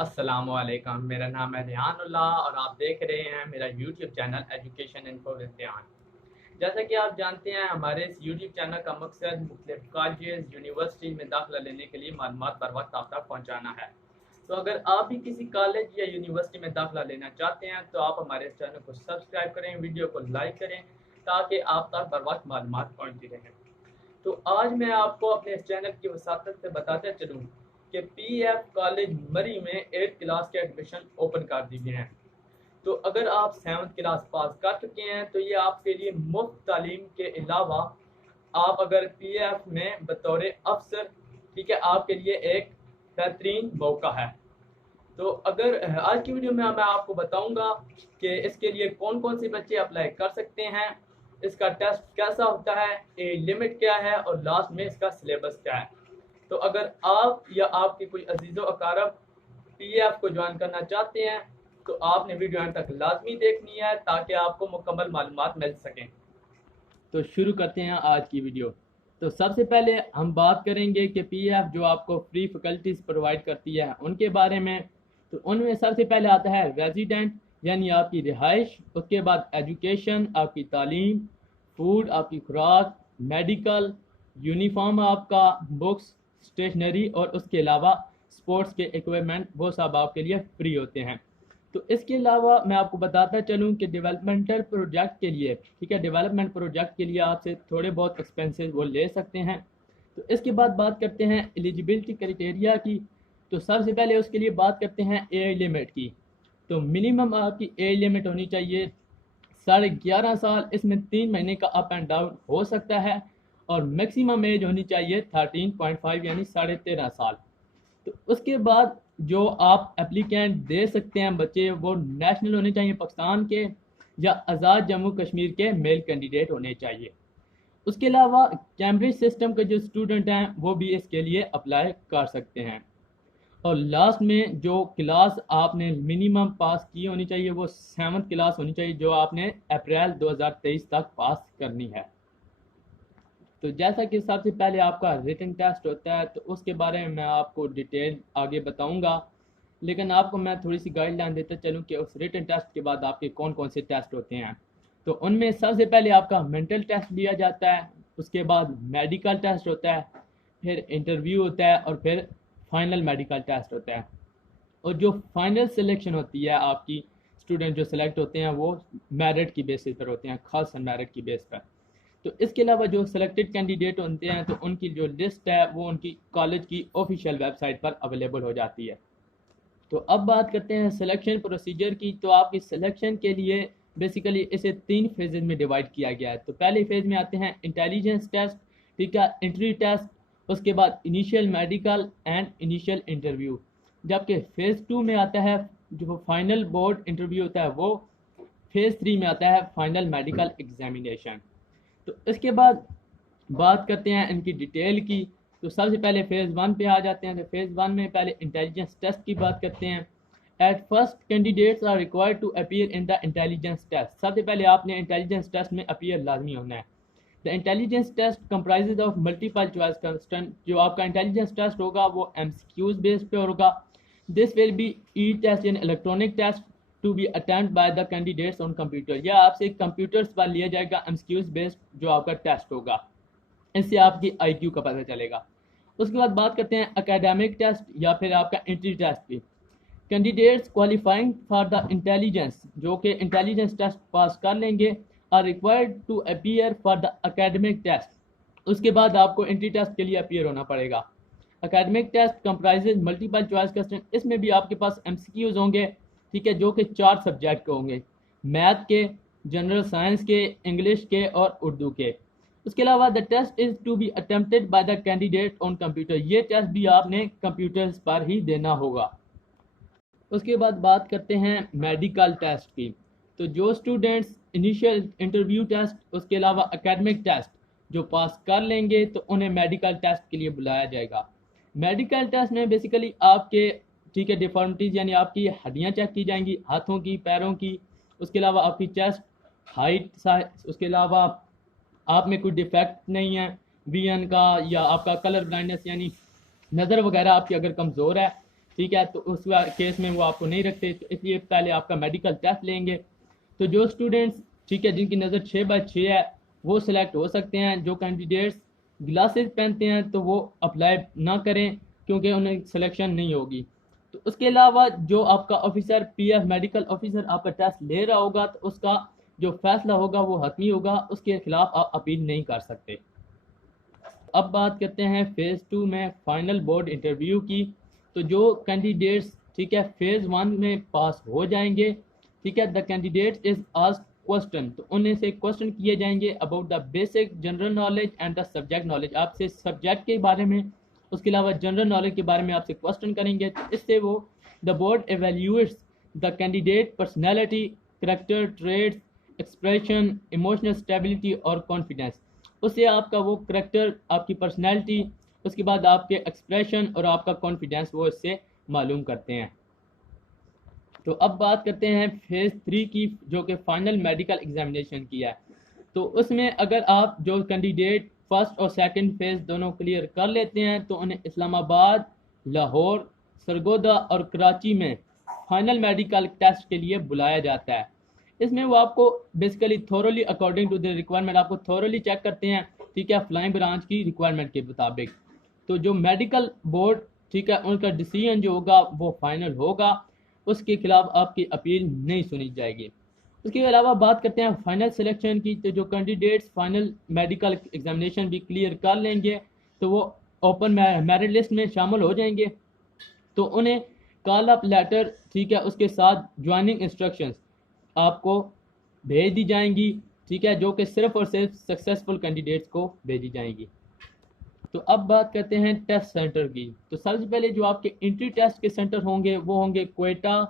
अस्सलामुअलैकुम, मेरा नाम है रिहानुल्लाह और आप देख रहे हैं मेरा YouTube channel education info with Rihan. जैसा कि आप जानते हैं, हमारे इस यूट्यूब चैनल का मकसद मुख्तलिफ कॉलेजेस यूनिवर्सिटीज़ में दाखिला लेने के लिए मालूमात बर वक्त आप तक पहुँचाना है। तो अगर आप भी किसी कॉलेज या यूनिवर्सिटी में दाखिला लेना चाहते हैं तो आप हमारे इस चैनल को सब्सक्राइब करें, वीडियो को लाइक करें ताकि आप तक बर वक्त मालूमात पहुँचती रहें। तो आज मैं आपको अपने इस चैनल की वसातत से बताते चलूँ कि पीएफ कॉलेज मरी में 8th क्लास के एडमिशन ओपन कर दी गए हैं। तो अगर आप 7th क्लास पास कर चुके हैं तो ये आपके लिए मुफ्त तालीम के अलावा आप अगर पीएफ में बतौर अफसर, ठीक है, आपके लिए एक बेहतरीन मौका है। तो अगर आज की वीडियो में मैं आपको बताऊंगा कि इसके लिए कौन कौन से बच्चे अप्लाई कर सकते हैं, इसका टेस्ट कैसा होता है, एज लिमिट क्या है और लास्ट में इसका सिलेबस क्या है। तो अगर आप या आपके कोई अजीज़ो अकारब पीएफ को ज्वाइन करना चाहते हैं तो आपने वीडियो अंत तक लाजमी देखनी है ताकि आपको मुकम्मल मालूमात मिल सकें। तो शुरू करते हैं आज की वीडियो। तो सबसे पहले हम बात करेंगे कि पीएफ जो आपको फ्री फैकल्टीज़ प्रोवाइड करती है उनके बारे में। तो उनमें सबसे पहले आता है रेजिडेंट यानी आपकी रिहाइश, उसके बाद एजुकेशन आपकी तालीम, फूड आपकी खुराक, मेडिकल, यूनिफॉर्म आपका, बुक्स, स्टेशनरी और उसके अलावा स्पोर्ट्स के इक्विपमेंट वो सब आपके लिए फ्री होते हैं। तो इसके अलावा मैं आपको बताता चलूँ कि डेवलपमेंटल प्रोजेक्ट के लिए, ठीक है, डेवलपमेंट प्रोजेक्ट के लिए आपसे थोड़े बहुत एक्सपेंसेस वो ले सकते हैं। तो इसके बाद बात करते हैं एलिजिबिलिटी क्राइटेरिया की। तो सबसे पहले उसके लिए बात करते हैं एज लिमिट की। तो मिनिमम आपकी एज लिमिट होनी चाहिए 11.5 साल, इसमें 3 महीने का अप एंड डाउन हो सकता है, और मैक्सिमम एज होनी चाहिए 13.5 यानी 13.5 साल। तो उसके बाद जो आप एप्लीकेंट दे सकते हैं बच्चे, वो नेशनल होने चाहिए पाकिस्तान के या आज़ाद जम्मू कश्मीर के मेल कैंडिडेट होने चाहिए। उसके अलावा कैम्ब्रिज सिस्टम के जो स्टूडेंट हैं वो भी इसके लिए अप्लाई कर सकते हैं। और लास्ट में जो क्लास आपने मिनिमम पास की होनी चाहिए वो 7th क्लास होनी चाहिए, जो आपने अप्रैल 2023 तक पास करनी है। तो जैसा कि सबसे पहले आपका रिटन टेस्ट होता है तो उसके बारे में मैं आपको डिटेल आगे बताऊंगा, लेकिन आपको मैं थोड़ी सी गाइडलाइन देता चलूँ कि उस रिटन टेस्ट के बाद आपके कौन कौन से टेस्ट होते हैं। तो उनमें सबसे पहले आपका मेंटल टेस्ट लिया जाता है, उसके बाद मेडिकल टेस्ट होता है, फिर इंटरव्यू होता है और फिर फाइनल मेडिकल टेस्ट होता है। और जो फाइनल सिलेक्शन होती है आपकी, स्टूडेंट जो सिलेक्ट होते हैं वो मेरिट की बेसिस पर होते हैं, खास मेरिट की बेस पर। तो इसके अलावा जो सिलेक्टेड कैंडिडेट होते हैं तो उनकी जो लिस्ट है वो उनकी कॉलेज की ऑफिशियल वेबसाइट पर अवेलेबल हो जाती है। तो अब बात करते हैं सिलेक्शन प्रोसीजर की। तो आपकी सिलेक्शन के लिए बेसिकली इसे 3 फेजेज में डिवाइड किया गया है। तो पहले फेज में आते हैं इंटेलिजेंस टेस्ट, ठीक है, एंट्री टेस्ट, उसके बाद initial medical and initial interview. जबकि फेज़ 2 में आता है जो फाइनल बोर्ड इंटरव्यू होता है, वो फेज़ 3 में आता है फाइनल मेडिकल एग्जामिनेशन। तो इसके बाद बात करते हैं इनकी डिटेल की। तो सबसे पहले फेज़ 1 पे आ जाते हैं। तो फेज़ 1 में पहले इंटेलिजेंस टेस्ट की बात करते हैं। At first candidates are required to appear in the intelligence test. सबसे पहले आपने इंटेलिजेंस टेस्ट में अपीयर लाजमी होना है। The intelligence test comprises of multiple choice question. जो आपका इंटेलिजेंस टेस्ट होगा वो एमसीक्यूज बेस्ड पे होगा। This will be e test in electronic test to be attempt by the candidates on computer. या आपसे कंप्यूटर्स पर लिया जाएगा एमसीक्यूज बेस्ड जो आपका टेस्ट होगा, इससे आपकी आईक्यू का पता चलेगा। उसके बाद बात करते हैं एकेडमिक टेस्ट या फिर आपका एंट्री टेस्ट की। Candidates qualifying for the intelligence, जो कि इंटेलिजेंस टेस्ट पास कर लेंगे, are required to appear for the academic test. उसके बाद आपको एंट्री टेस्ट के लिए अपीयर होना पड़ेगा। Academic test comprises multiple choice question. इसमें भी आपके पास एमसीक्यूज होंगे, ठीक है, जो कि 4 सब्जेक्ट के होंगे, मैथ के, जनरल साइंस के, इंग्लिश के और उर्दू के। उसके अलावा the test is to be attempted by the candidate on computer. ये टेस्ट भी आपने कंप्यूटर्स पर ही देना होगा। उसके बाद बात करते हैं मेडिकल टेस्ट की। तो जो स्टूडेंट्स इनिशियल इंटरव्यू टेस्ट, उसके अलावा एकेडमिक टेस्ट जो पास कर लेंगे तो उन्हें मेडिकल टेस्ट के लिए बुलाया जाएगा। मेडिकल टेस्ट में बेसिकली आपके, ठीक है, डिफॉर्मिटीज़ यानी आपकी हड्डियां चेक की जाएंगी, हाथों की, पैरों की, उसके अलावा आपकी चेस्ट हाइट, उसके अलावा आप में कोई डिफेक्ट नहीं है विजन का, या आपका कलर ब्लाइंडनेस यानी नज़र वगैरह आपकी अगर कमज़ोर है ठीक है, तो उस केस में वो आपको नहीं रखते, तो इसलिए पहले आपका मेडिकल टेस्ट लेंगे। तो जो स्टूडेंट्स, ठीक है, जिनकी नज़र 6/6 है, वो सिलेक्ट हो सकते हैं। जो कैंडिडेट्स ग्लासेस पहनते हैं तो वो अप्लाई ना करें, क्योंकि उन्हें सिलेक्शन नहीं होगी। तो उसके अलावा जो आपका ऑफिसर पीएफ मेडिकल ऑफिसर आपका टेस्ट ले रहा होगा, तो उसका जो फैसला होगा वो हतमी होगा, उसके खिलाफ आप अपील नहीं कर सकते। अब बात करते हैं फेज़ 2 में फाइनल बोर्ड इंटरव्यू की। तो जो कैंडिडेट्स, ठीक है, फेज़ 1 में पास हो जाएंगे, ठीक है, the candidate is asked question, तो उन्हें से क्वेश्चन किए जाएंगे about the basic general knowledge and the subject knowledge, आपसे सब्जेक्ट के बारे में, उसके अलावा जनरल नॉलेज के बारे में आपसे क्वेश्चन करेंगे। तो इससे वो the board evaluates the candidate personality, character traits, expression, emotional stability और कॉन्फिडेंस। उससे आपका वो करेक्टर, आपकी पर्सनैलिटी, उसके बाद आपके एक्सप्रेशन और आपका कॉन्फिडेंस वो इससे मालूम करते हैं। तो अब बात करते हैं फेज़ 3 की, जो कि फाइनल मेडिकल एग्जामिनेशन की है। तो उसमें अगर आप जो कैंडिडेट फर्स्ट और सेकंड फेज़ दोनों क्लियर कर लेते हैं, तो उन्हें इस्लामाबाद, लाहौर, सरगोदा और कराची में फाइनल मेडिकल टेस्ट के लिए बुलाया जाता है। इसमें वो आपको basically thoroughly according to the requirement आपको थोरली चेक करते हैं, ठीक है, फ्लाइंग ब्रांच की रिक्वायरमेंट के मुताबिक। तो जो मेडिकल बोर्ड, ठीक है, उनका डिसीजन जो होगा वो फाइनल होगा, उसके खिलाफ आपकी अपील नहीं सुनी जाएगी। उसके अलावा बात करते हैं फाइनल सिलेक्शन की। तो जो कैंडिडेट्स फाइनल मेडिकल एग्जामिनेशन भी क्लियर कर लेंगे, तो वो ओपन मेरिट लिस्ट में शामिल हो जाएंगे। तो उन्हें कॉल अप लेटर, ठीक है, उसके साथ ज्वाइनिंग इंस्ट्रक्शंस आपको भेज दी जाएंगी, ठीक है, जो कि सिर्फ और सिर्फ सक्सेसफुल कैंडिडेट्स को भेजी जाएंगी। तो अब बात करते हैं टेस्ट सेंटर की। तो सबसे पहले जो आपके एंट्री टेस्ट के सेंटर होंगे वो होंगे क्वेटा,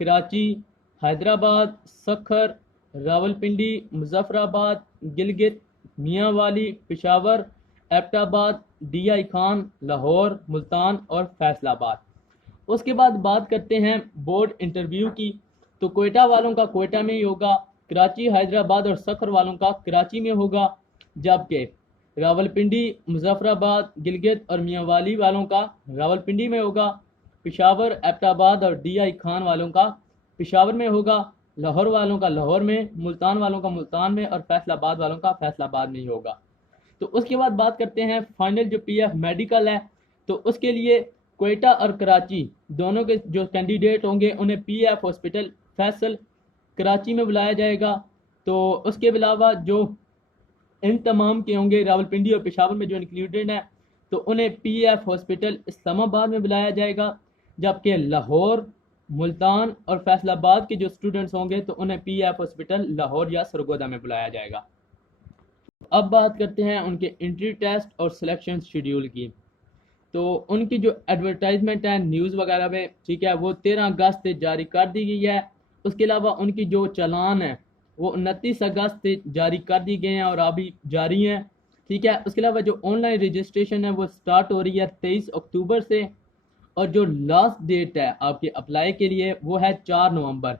कराची, हैदराबाद, सखर, रावलपिंडी, मुजफ्फराबाद, गिलगित, मियांवाली, पेशावर, एबटाबाद, डीआई खान, लाहौर, मुल्तान और फैसलाबाद। उसके बाद बात करते हैं बोर्ड इंटरव्यू की। तो क्वेटा वालों का क्वेटा में ही होगा, कराची, हैदराबाद और सखर वालों का कराची में होगा, जबकि रावलपिंडी, मुजफ्फराबाद, गिलगित और मियांवाली वालों का रावलपिंडी में होगा, पेशावर, एबटाबाद और डीआई खान वालों का पेशावर में होगा, लाहौर वालों का लाहौर में, मुल्तान वालों का मुल्तान में और फैसलाबाद वालों का फैसलाबाद में ही होगा। तो उसके बाद बात करते हैं फाइनल जो पीएफ मेडिकल है। तो उसके लिए क्वेटा और कराची दोनों के जो कैंडिडेट होंगे उन्हें पीएफ हॉस्पिटल फैसल कराची में बुलाया जाएगा। तो उसके अलावा जो इन तमाम के होंगे रावलपिंडी और पेशावर में जो इंक्लूडेड हैं, तो उन्हें पीएफ हॉस्पिटल इस्लामाबाद में बुलाया जाएगा, जबकि लाहौर, मुल्तान और फैसलाबाद के जो स्टूडेंट्स होंगे तो उन्हें पीएफ हॉस्पिटल लाहौर या सरगोदा में बुलाया जाएगा। अब बात करते हैं उनके एंट्री टेस्ट और सिलेक्शन शेड्यूल की। तो उनकी जो एडवर्टाइजमेंट है न्यूज़ वगैरह में, ठीक है, वो 13 अगस्त से जारी कर दी गई है। उसके अलावा उनकी जो चालान है वो 29 अगस्त से जारी कर दी गए हैं और अभी जारी हैं, ठीक है। उसके अलावा जो ऑनलाइन रजिस्ट्रेशन है वो स्टार्ट हो रही है 23 अक्टूबर से, और जो लास्ट डेट है आपके अप्लाई के लिए वो है 4 नवंबर।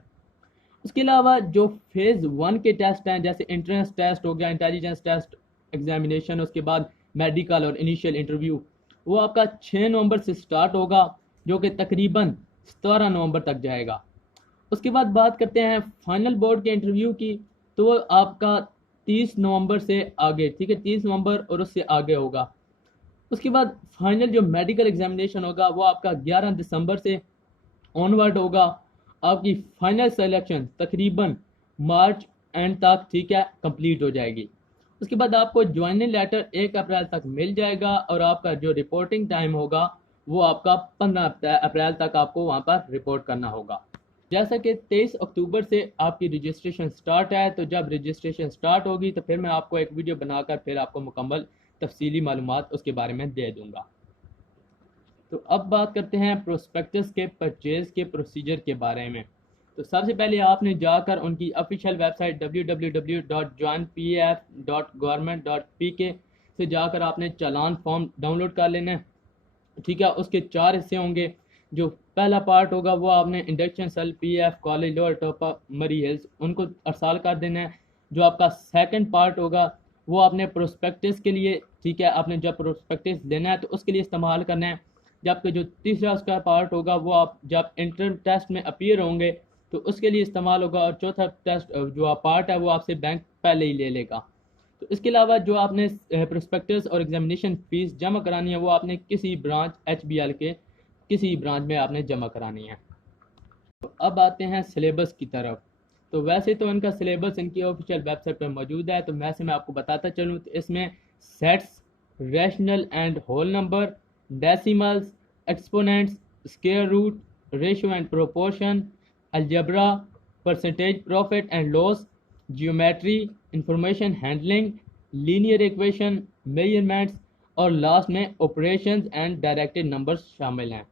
उसके अलावा जो फेज़ 1 के टेस्ट हैं, जैसे एंट्रेंस टेस्ट हो गया, इंटेलिजेंस टेस्ट एग्जामिनेशन, उसके बाद मेडिकल और इनिशियल इंटरव्यू, वो आपका 6 नवंबर से स्टार्ट होगा, जो कि तकरीबन 17 नवंबर तक जाएगा। उसके बाद बात करते हैं फाइनल बोर्ड के इंटरव्यू की। तो वो आपका 30 नवंबर से आगे, ठीक है, 30 नवंबर और उससे आगे होगा। उसके बाद फाइनल जो मेडिकल एग्जामिनेशन होगा वो आपका 11 दिसंबर से ऑनवर्ड होगा। आपकी फाइनल सिलेक्शन तकरीबन मार्च एंड तक, ठीक है, कंप्लीट हो जाएगी। उसके बाद आपको ज्वाइनिंग लेटर 1 अप्रैल तक मिल जाएगा और आपका जो रिपोर्टिंग टाइम होगा वो आपका 15 अप्रैल तक आपको वहाँ पर रिपोर्ट करना होगा। जैसा कि 23 अक्टूबर से आपकी रजिस्ट्रेशन स्टार्ट है, तो जब रजिस्ट्रेशन स्टार्ट होगी तो फिर मैं आपको एक वीडियो बनाकर फिर आपको मुकम्मल तफसीली मालूमात उसके बारे में दे दूँगा। तो अब बात करते हैं प्रोस्पेक्टस के परचेज़ के प्रोसीजर के बारे में। तो सबसे पहले आपने जाकर उनकी ऑफिशियल वेबसाइट www.joinpf.government.pk से जाकर आपने चालान फॉर्म डाउनलोड कर लेना है, ठीक है। उसके 4 हिस्से होंगे। जो पहला पार्ट होगा वो आपने induction cell, PF, college, Lower Topa, Murree Hills, उनको अरसाल कर देना है। जो आपका सेकंड पार्ट होगा वो आपने प्रोस्पेक्टस के लिए, ठीक है, आपने जब प्रोस्पेक्टस लेना है तो उसके लिए इस्तेमाल करना है। जब आपका जो तीसरा उसका पार्ट होगा वो आप जब इंटर टेस्ट में अपीयर होंगे तो उसके लिए इस्तेमाल होगा, और चौथा टेस्ट जो पार्ट है वो आपसे बैंक पहले ही ले लेगा। तो इसके अलावा जो आपने प्रोस्पेक्टस और एग्जामिनेशन फ़ीस जमा करानी है वो आपने किसी ब्रांच HBL के किसी ब्रांच में आपने जमा करानी है। तो अब आते हैं सिलेबस की तरफ। तो वैसे तो इनका सिलेबस इनकी ऑफिशियल वेबसाइट पर मौजूद है, तो वैसे मैं आपको बताता चलूँ तो इसमें sets, rational and whole number, decimals, exponents, square root, ratio and proportion, algebra, percentage profit and loss, geometry, information handling, linear equation, measurements और लास्ट में ऑपरेशंस एंड डायरेक्टेड नंबर्स शामिल हैं।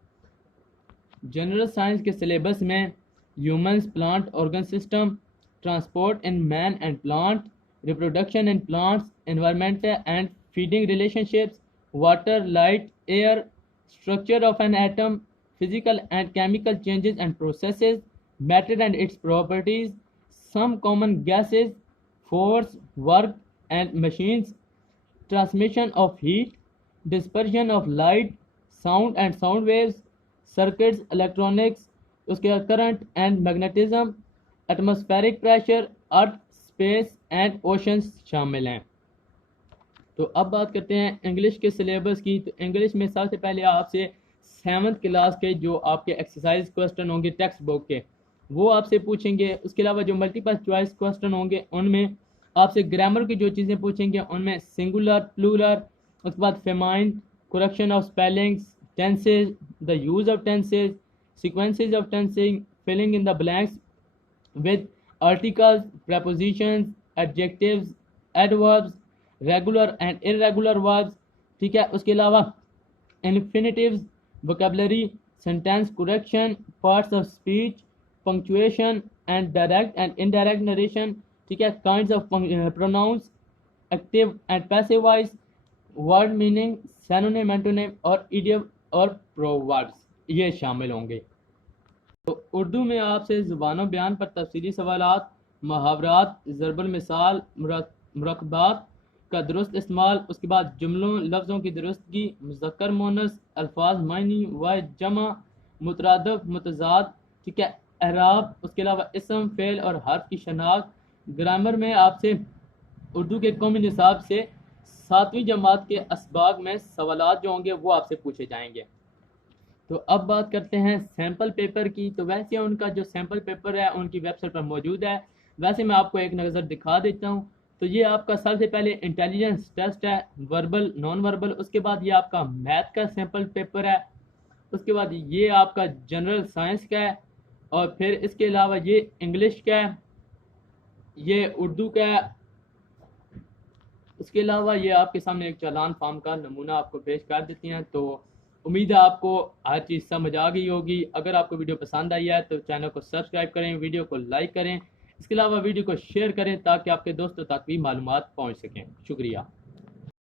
जनरल साइंस के सिलेबस में humans, plant organ system, transport in man and plant, reproduction in plants, environment and feeding relationships, water, light, air, structure of an atom, physical and chemical changes and processes, matter and its properties, some common gases, force, work and machines, transmission of heat, dispersion of light, sound and sound waves, circuits, electronics, उसके बाद current and magnetism, atmospheric pressure, earth, space and oceans शामिल हैं। तो अब बात करते हैं English के सिलेबस की। तो इंग्लिश में सबसे पहले आपसे 7th क्लास के जो आपके एक्सरसाइज क्वेश्चन होंगे टेक्स्ट बुक के वो आपसे पूछेंगे। उसके अलावा जो मल्टीपल चॉइस क्वेश्चन होंगे उनमें आपसे ग्रामर की जो चीज़ें पूछेंगे उनमें सिंगुलर, प्लूरल, उसके बाद feminine, correction of spellings, tenses, the use of tenses, sequences of tenses, filling in the blanks with articles, prepositions, adjectives, adverbs, regular and irregular verbs. ठीक है, उसके अलावा infinitives, vocabulary, sentence correction, parts of speech, punctuation and direct and indirect narration. ठीक है, kinds of pronouns, active and passive voice, word meaning, synonym, antonym और idiom और proverbs ये शामिल होंगे। तो उर्दू में आपसे ज़ुबान बयान पर तफसीली सवालात, मुहावरात, ज़रबुल मिसाल, मुरक्कबात का दुरुस्त इस्तेमाल, उसके बाद जुमलों लफ्ज़ों की दुरुस्तगी, मुज़क्कर मुअन्नस, अल्फाज मायनी व जमा, मुतरादफ, मुतज़ाद। ठीक है, एराब, उसके अलावा इसम, फ़ेल और हर्फ की शनाख्त। ग्रामर में आपसे उर्दू के कौमी निसाब से 7वीं जमात के असबाग में सवालात जो होंगे वो आपसे पूछे जाएंगे। तो अब बात करते हैं सैम्पल पेपर की। तो वैसे उनका जो सैम्पल पेपर है उनकी वेबसाइट पर मौजूद है। वैसे मैं आपको एक नज़र दिखा देता हूँ। तो ये आपका सबसे पहले इंटेलिजेंस टेस्ट है, वर्बल, नॉन वर्बल। उसके बाद ये आपका मैथ का सैम्पल पेपर है। उसके बाद ये आपका जनरल साइंस का है, और फिर इसके अलावा ये इंग्लिश का है, ये उर्दू का है। उसके अलावा ये आपके सामने एक चालान फॉर्म का नमूना आपको पेश कर देती हैं। तो उम्मीद है आपको हर चीज़ समझ आ गई होगी। अगर आपको वीडियो पसंद आई है तो चैनल को सब्सक्राइब करें, वीडियो को लाइक करें, इसके अलावा वीडियो को शेयर करें ताकि आपके दोस्तों तक भी मालूमात पहुंच सकें। शुक्रिया।